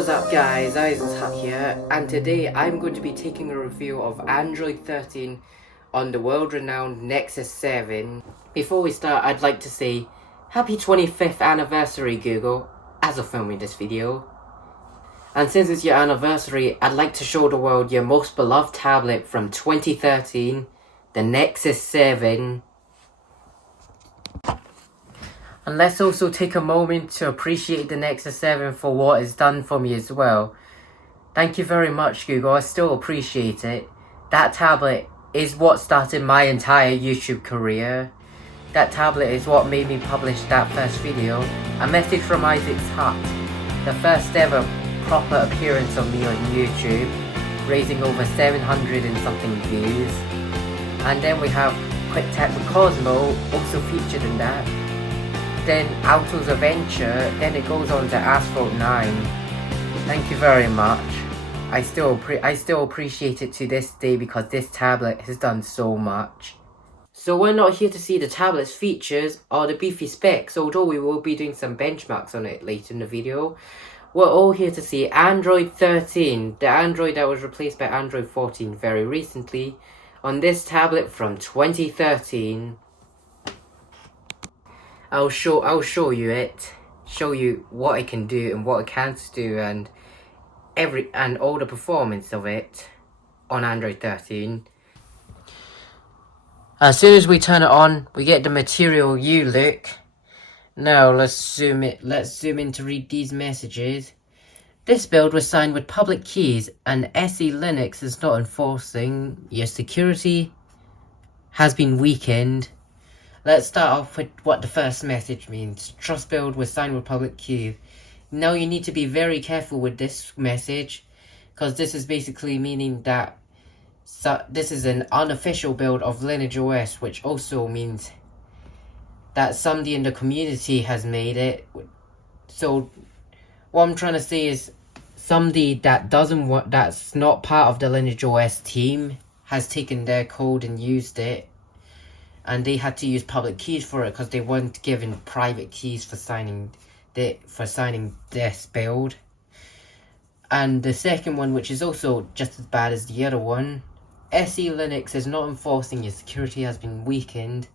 What's up guys, Eisen's here, and today I'm going to be taking a review of Android 13 on the world-renowned Nexus 7. Before we start, I'd like to say happy 25th anniversary Google, as of filming this video. And since it's your anniversary, I'd like to show the world your most beloved tablet from 2013, the Nexus 7. And let's also take a moment to appreciate the Nexus 7 for what it's done for me as well. Thank you very much Google, I still appreciate it. That tablet is what started my entire YouTube career. That tablet is what made me publish that first video, A Message from Isaac's Hut. The first ever proper appearance of me on YouTube, raising over 700 and something views. And then we have Quick Tech with Cosmo, also featured in that. Then Auto's Adventure, then it goes on to Asphalt 9. Thank you very much. I still appreciate it to this day because this tablet has done so much. So we're not here to see the tablet's features or the beefy specs, although we will be doing some benchmarks on it later in the video. We're all here to see Android 13, the Android that was replaced by Android 14 very recently, on this tablet from 2013. I'll show you it, show you what it can do and what it can't do, and all the performance of it on Android 13. As soon as we turn it on, we get the Material U look. Now let's zoom in to read these messages. This build was signed with public keys, and SE Linux is not enforcing. Your security has been weakened. Let's start off with what the first message means. Trust build was signed with public keys. Now you need to be very careful with this message, because this is basically meaning that this is an unofficial build of LineageOS, which also means that somebody in the community has made it. So what I'm trying to say is somebody that that's not part of the LineageOS team has taken their code and used it. And they had to use public keys for it because they weren't given private keys for signing this build. And the second one, which is also just as bad as the other one, SE Linux is not enforcing your security has been weakened.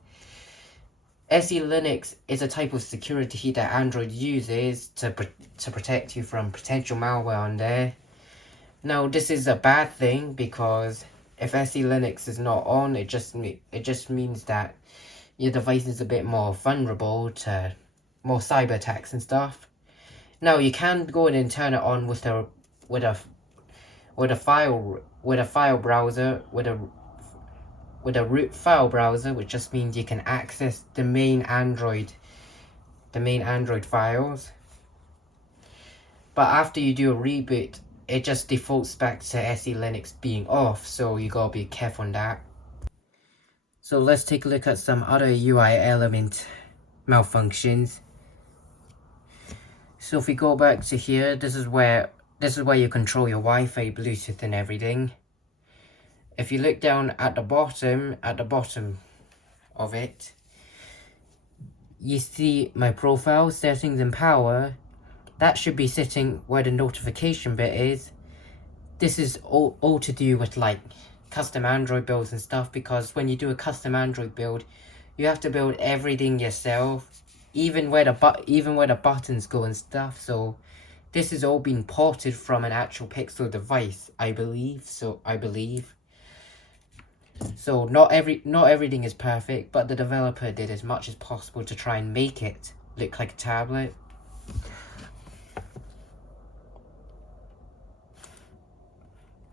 SE Linux is a type of security that Android uses to protect you from potential malware on there. Now this is a bad thing because if SE Linux is not on, it just means that your device is a bit more vulnerable to more cyber attacks and stuff. Now you can go in and turn it on with a file browser, with a root file browser, which just means you can access the main Android files. But after you do a reboot, it just defaults back to SE Linux being off, so you gotta be careful on that. So let's take a look at some other UI element malfunctions. So if we go back to here, this is where you control your Wi-Fi, Bluetooth and everything. If you look down at the bottom of it, you see my profile, settings and power. That should be sitting where the notification bit is. This is all to do with like custom Android builds and stuff, because when you do a custom Android build, you have to build everything yourself, even where the buttons go and stuff. So this is all being ported from an actual Pixel device, I believe. So not everything is perfect, but the developer did as much as possible to try and make it look like a tablet.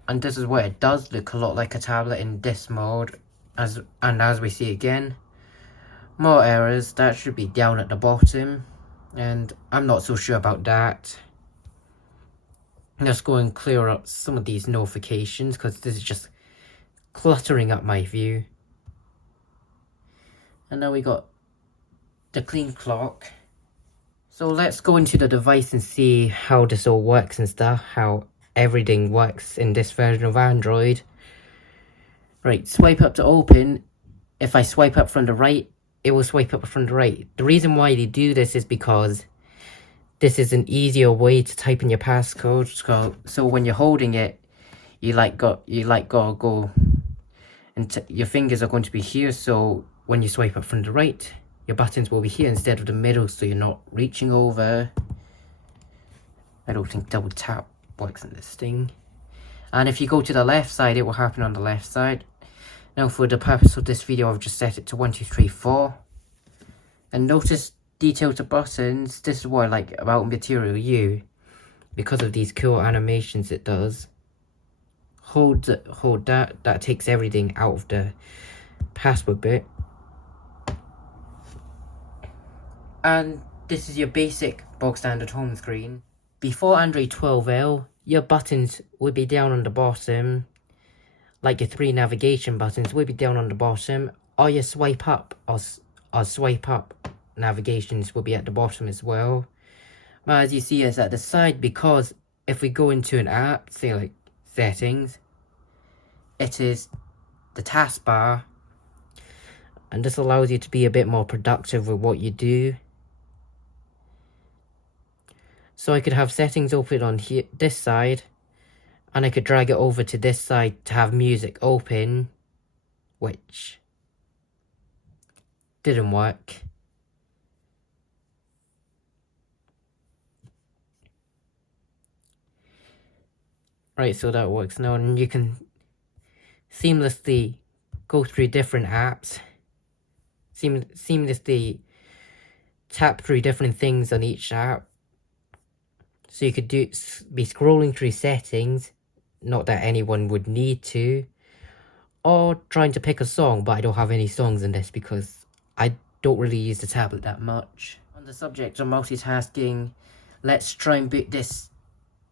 And this is where it does look a lot like a tablet in this mode, as we see again, more errors. That should be down at the bottom, and I'm not so sure about that. Let's go and clear up some of these notifications because this is just cluttering up my view. And now we got the clean clock. So let's go into the device and see how this all works and stuff, how everything works in this version of Android. Right, swipe up to open. If I swipe up from the right, it will swipe up from the right. The reason why they do this is because this is an easier way to type in your passcode. So when you're holding it, you gotta go, and your fingers are going to be here. So when you swipe up from the right, your buttons will be here instead of the middle, so you're not reaching over. I don't think double tap works in this thing. And if you go to the left side, it will happen on the left side. Now for the purpose of this video, I've just set it to 1, 2, 3, 4. And notice detail to buttons. This is what I like about Material U, because of these cool animations it does. Hold that takes everything out of the password bit. And this is your basic bog standard home screen. Before Android 12L, your buttons would be down on the bottom, like your 3 navigation buttons would be down on the bottom, or your swipe up or swipe up navigations will be at the bottom as well. But as you see, it's at the side, because if we go into an app, say like settings, it is the taskbar, and this allows you to be a bit more productive with what you do. So I could have settings open on here, this side, and I could drag it over to this side to have music open, which didn't work. Right, so that works now, and you can seamlessly go through different apps, seamlessly tap through different things on each app. So you could be scrolling through settings, not that anyone would need to, or trying to pick a song, but I don't have any songs in this because I don't really use the tablet that much. On the subject of multitasking, let's try and boot this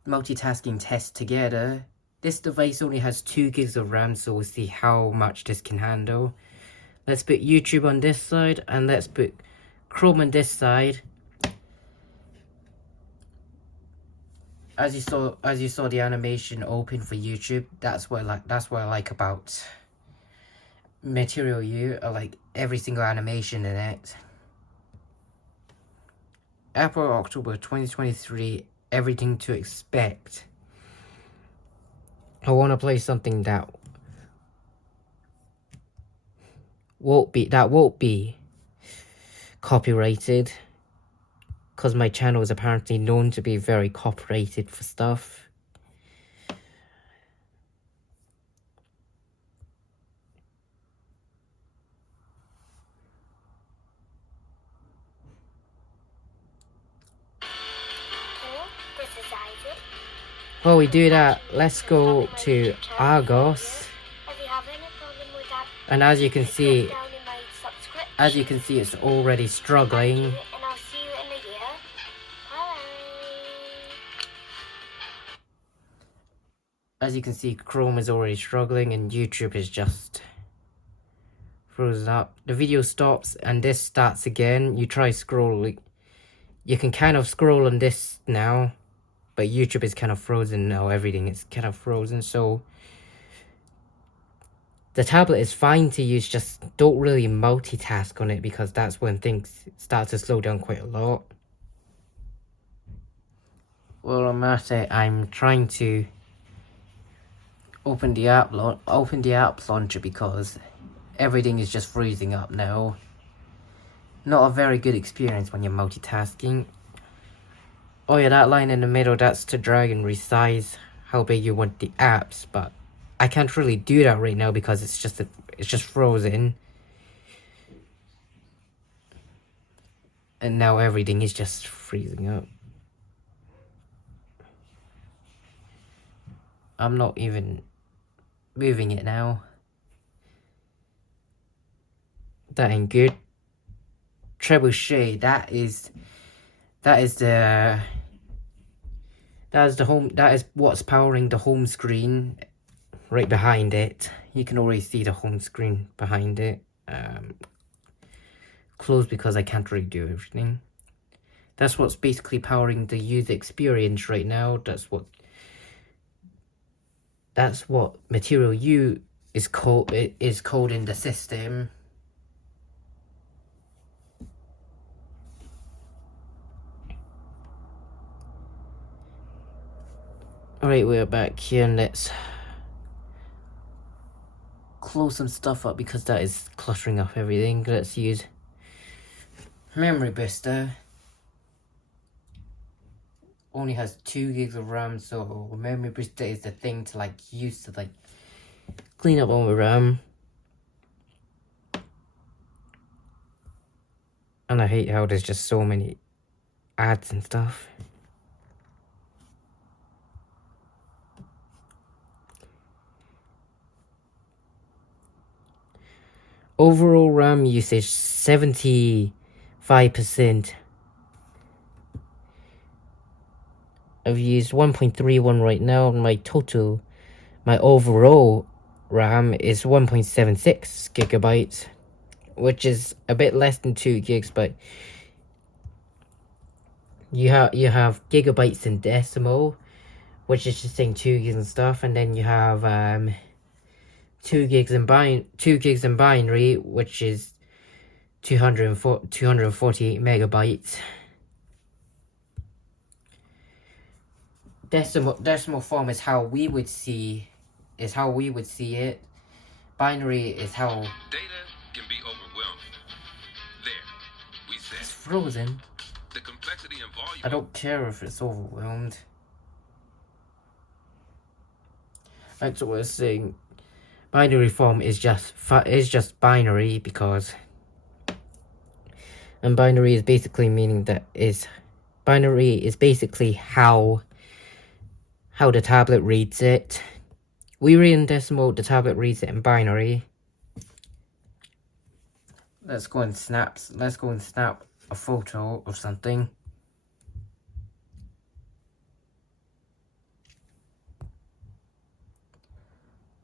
multitasking test together. This device only has 2 gigs of RAM, so we'll see how much this can handle. Let's put YouTube on this side, and let's put Chrome on this side. As you saw the animation open for YouTube, that's what I like about Material U. I like every single animation in it. April, October 2023, everything to expect. I want to play something that won't be copyrighted, because my channel is apparently known to be very copyrighted for stuff. Hello, this is Isaac. While we do that, let's go to Argos. If you have any problem with that, And as you can see, down in my subscription. it's already struggling. And I'll see you in a year. Bye. As you can see, Chrome is already struggling and YouTube is just frozen up. The video stops and this starts again. You try scrolling. You can kind of scroll on this now, but YouTube is kind of frozen now. Everything is kind of frozen, so the tablet is fine to use, just don't really multitask on it, because that's when things start to slow down quite a lot. Well, I'm at it. I'm trying to open the app launcher because everything is just freezing up now. Not a very good experience when you're multitasking. Oh yeah, that line in the middle, that's to drag and resize how big you want the apps, but I can't really do that right now because it's just frozen. And now everything is just freezing up. I'm not even moving it now. That ain't good. Trebuchet, that is what's powering the home screen. Right behind it, you can already see the home screen behind it. Close because I can't really do everything. That's what's basically powering the user experience right now. That's what Material U is called in the system. Alright, we're back here and let's close some stuff up because that is cluttering up everything. Let's use Memory Booster. Only has 2 gigs of RAM, so Memory Booster is the thing to like use to like clean up all the RAM. And I hate how there's just so many ads and stuff. Overall RAM usage 75%. I've used 1.31 right now, and my overall RAM is 1.76 gigabytes, which is a bit less than 2 gigs, but you have gigabytes in decimal, which is just saying 2 gigs and stuff, and then you have 2 gigs in binary, which is 248 megabytes. Decimal form is how we would see it. Binary is how data can be overwhelming. There, we said it's frozen. the complexity and volume. I don't care if it's overwhelmed. That's what we're saying. Binary form is just binary because, and binary is basically meaning that binary is basically how the tablet reads it. We read in decimal, the tablet reads it in binary. Let's go and snap a photo of something.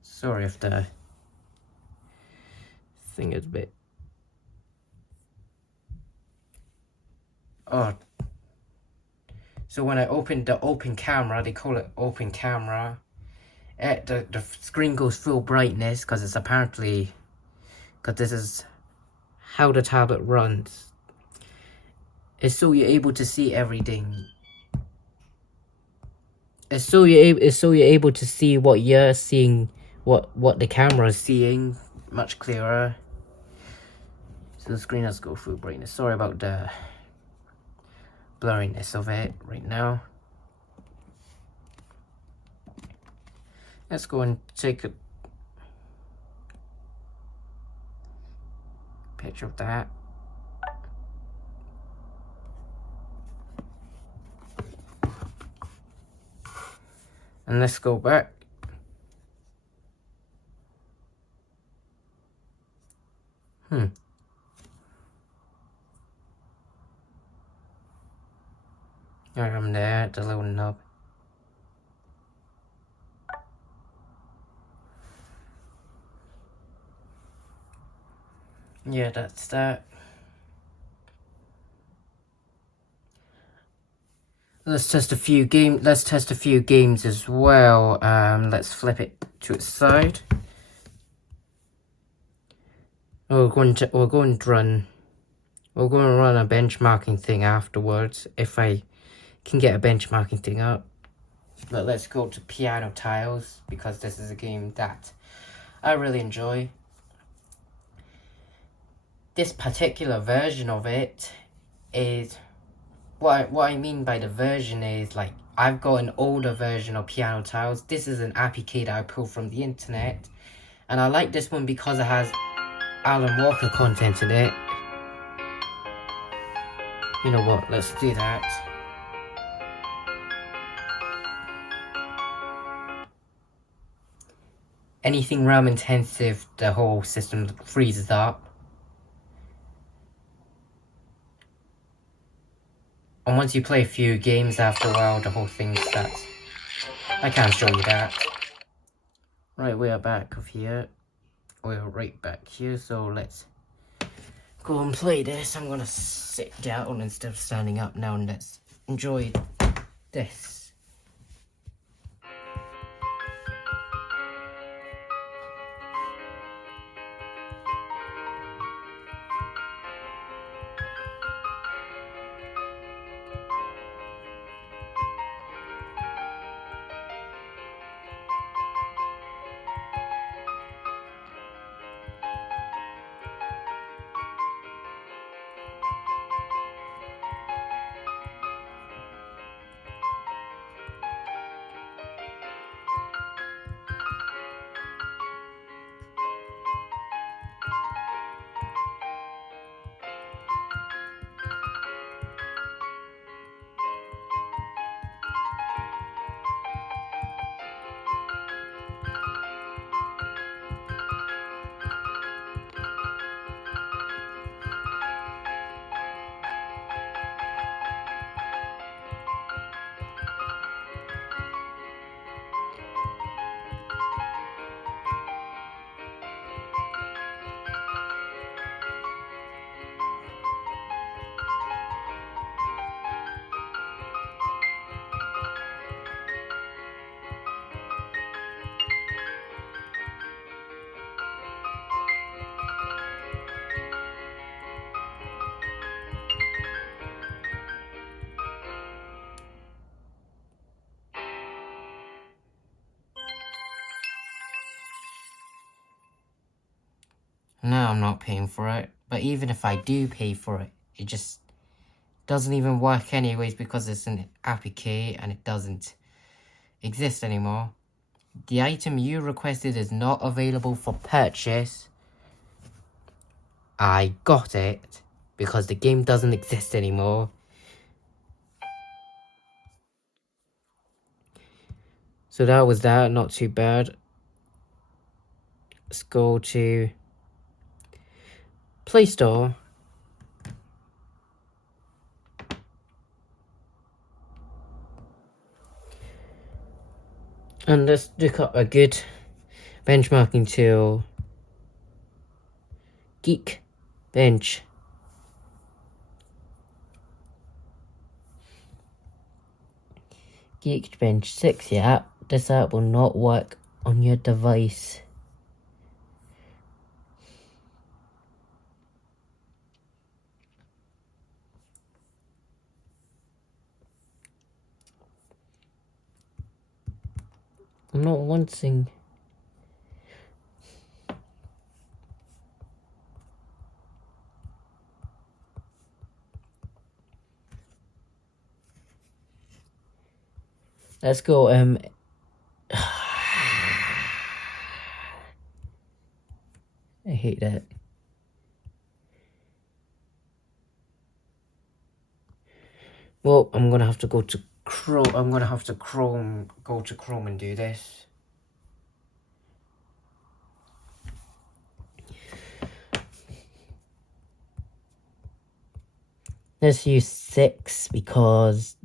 Sorry if the thing is a bit... Oh. So when I open the open camera, they call it open camera. The screen goes full brightness because it's apparently... Because this is how the tablet runs. It's so you're able to see everything. It's so you're able to see what you're seeing, what the camera is seeing much clearer. So the screen has to go full brightness. Sorry about the blurriness of it right now. Let's go and take a picture of that. And let's go back. I'm there, the little knob. Yeah, that's that. Let's test a few games as well. Let's flip it to its side. We're going to run a benchmarking thing afterwards if I can get a benchmarking thing up. But let's go to Piano Tiles because this is a game that I really enjoy. This particular version of it is what I mean by the version is like I've got an older version of Piano Tiles. This is an APK that I pulled from the internet, and I like this one because it has Alan Walker content in it. You know what? Let's do that. Anything RAM intensive, the whole system freezes up. And once you play a few games after a while, the whole thing starts. I can't show you that. Right, we are back of here. We're right back here, so let's go and play this. I'm gonna sit down instead of standing up now, and let's enjoy this. No, I'm not paying for it. But even if I do pay for it, it just doesn't even work anyways because it's an APK and it doesn't exist anymore. The item you requested is not available for purchase. I got it because the game doesn't exist anymore. So that was that, not too bad. Let's go to Play Store. And let's look up a good benchmarking tool. Geekbench. Geekbench 6, yeah. This app will not work on your device. I'm not wanting. Let's go, I hate that. Well, I'm gonna have to go to Chrome. Go to Chrome and do this. Let's use 6 because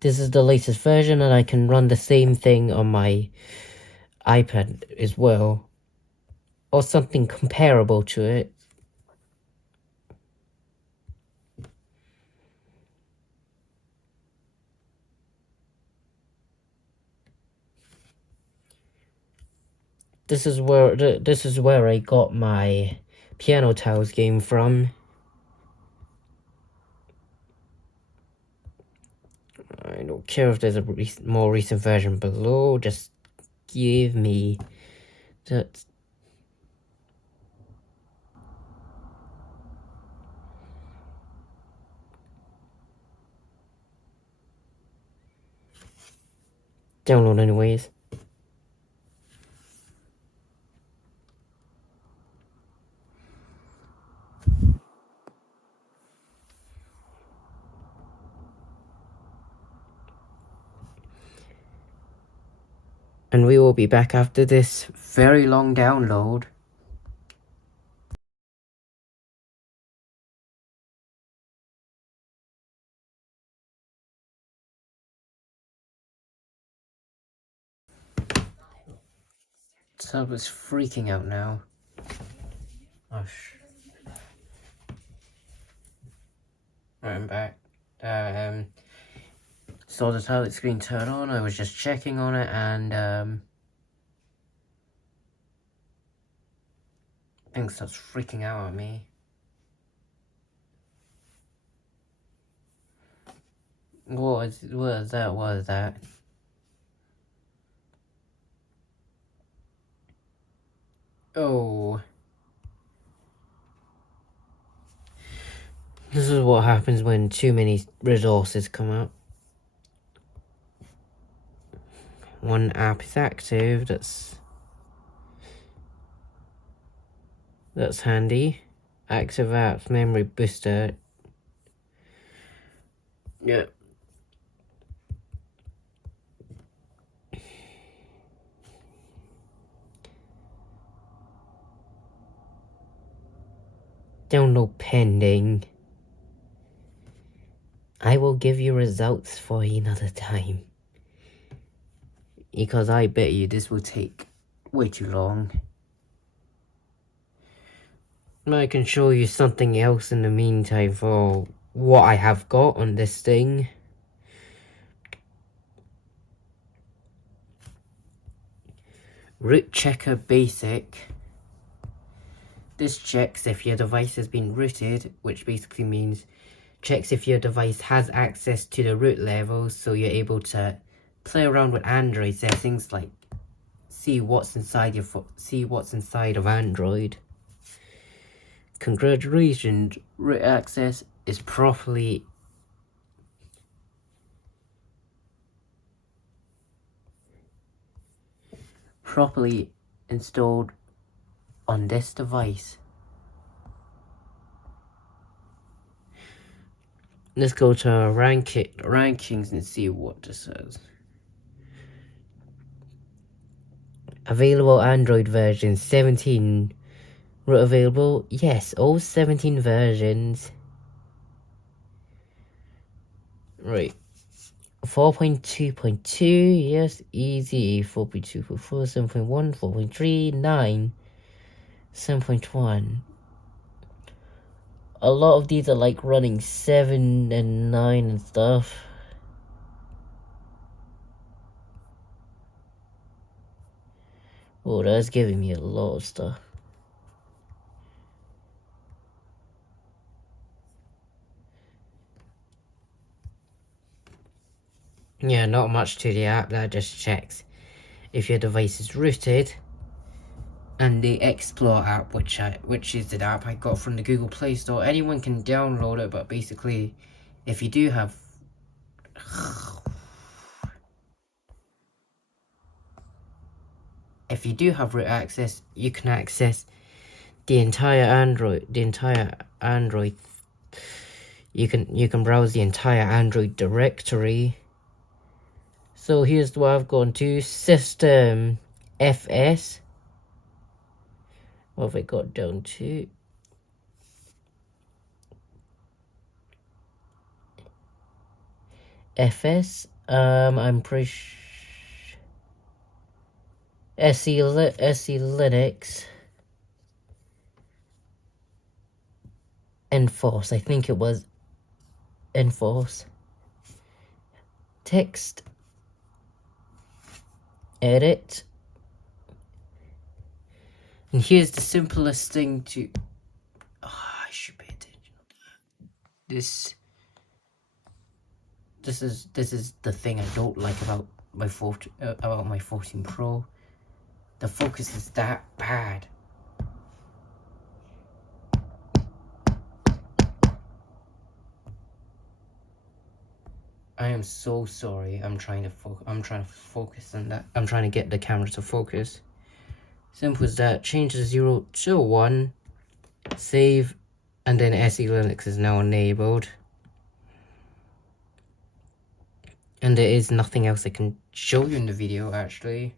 this is the latest version and I can run the same thing on my iPad as well. Or something comparable to it. This is where I got my Piano Tiles game from. I don't care if there's a more recent version below, just give me that. Download anyways. And we will be back after this very long download. Sub is freaking out now. Right, I'm back. Saw the tablet screen turn on. I was just checking on it, and thing starts freaking out at me. What is that? What is that? Oh. This is what happens when too many resources come up. One app is active, that's handy. Active apps, memory booster. Yeah. Download pending. I will give you results for another time. Because I bet you this will take way too long. I can show you something else in the meantime for what I have got on this thing. Root Checker Basic. This checks if your device has been rooted, which basically means checks if your device has access to the root level, so you're able to play around with Android settings like see what's inside of Android. Congratulations, root access is properly installed on this device. Let's go to our rankings and see what this says. Available Android version 17. Root available? Yes, all 17 versions. Right. 4.2.2, yes, easy. 4.2.4, 7.1, 4.3, 9, 7.1. A lot of these are like running 7 and 9 and stuff. Oh, that's giving me a lot of stuff. Yeah, not much to the app. That just checks if your device is rooted. And the Explore app, which is the app I got from the Google Play Store. Anyone can download it, but basically, if you do have root access, you can access the entire Android. You can browse the entire Android directory. So here's what I've gone to: System FS. What have I got down to? FS. I'm pretty SE Linux. Enforce. I think it was Enforce. Text. Edit. And here's the simplest thing to... I should pay attention. This is the thing I don't like about my 14 Pro. The focus is that bad. I am so sorry. I'm trying to focus on that. I'm trying to get the camera to focus. Simple as that. Change the 0 to 1. Save. And then SE Linux is now enabled. And there is nothing else I can show you in the video, actually.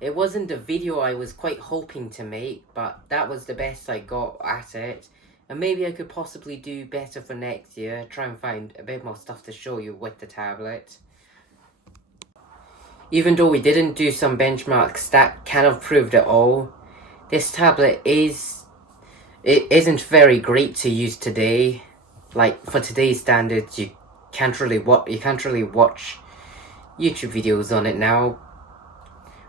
It wasn't the video I was quite hoping to make, but that was the best I got at it. And maybe I could possibly do better for next year, try and find a bit more stuff to show you with the tablet. Even though we didn't do some benchmarks that kind of proved it all, this tablet isn't very great to use today. Like, for today's standards, you can't really watch YouTube videos on it now.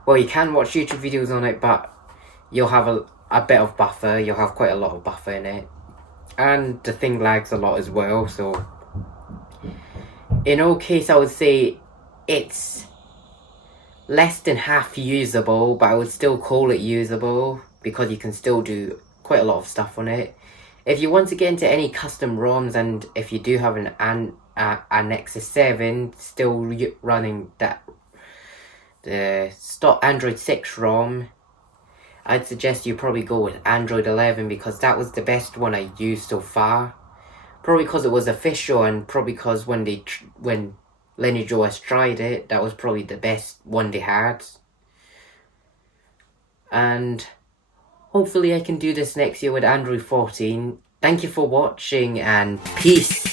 Well, you can watch YouTube videos on it, but you'll have a bit of buffer. You'll have quite a lot of buffer in it. And the thing lags a lot as well, so... in all case, I would say it's less than half usable, but I would still call it usable, because you can still do quite a lot of stuff on it. If you want to get into any custom ROMs, and if you do have a Nexus 7 still running the stock Android 6 ROM, I'd suggest you probably go with Android 11, because that was the best one I used so far. Probably because it was official, and probably because when LineageOS tried it, that was probably the best one they had. And hopefully I can do this next year with Android 14. Thank you for watching, and peace!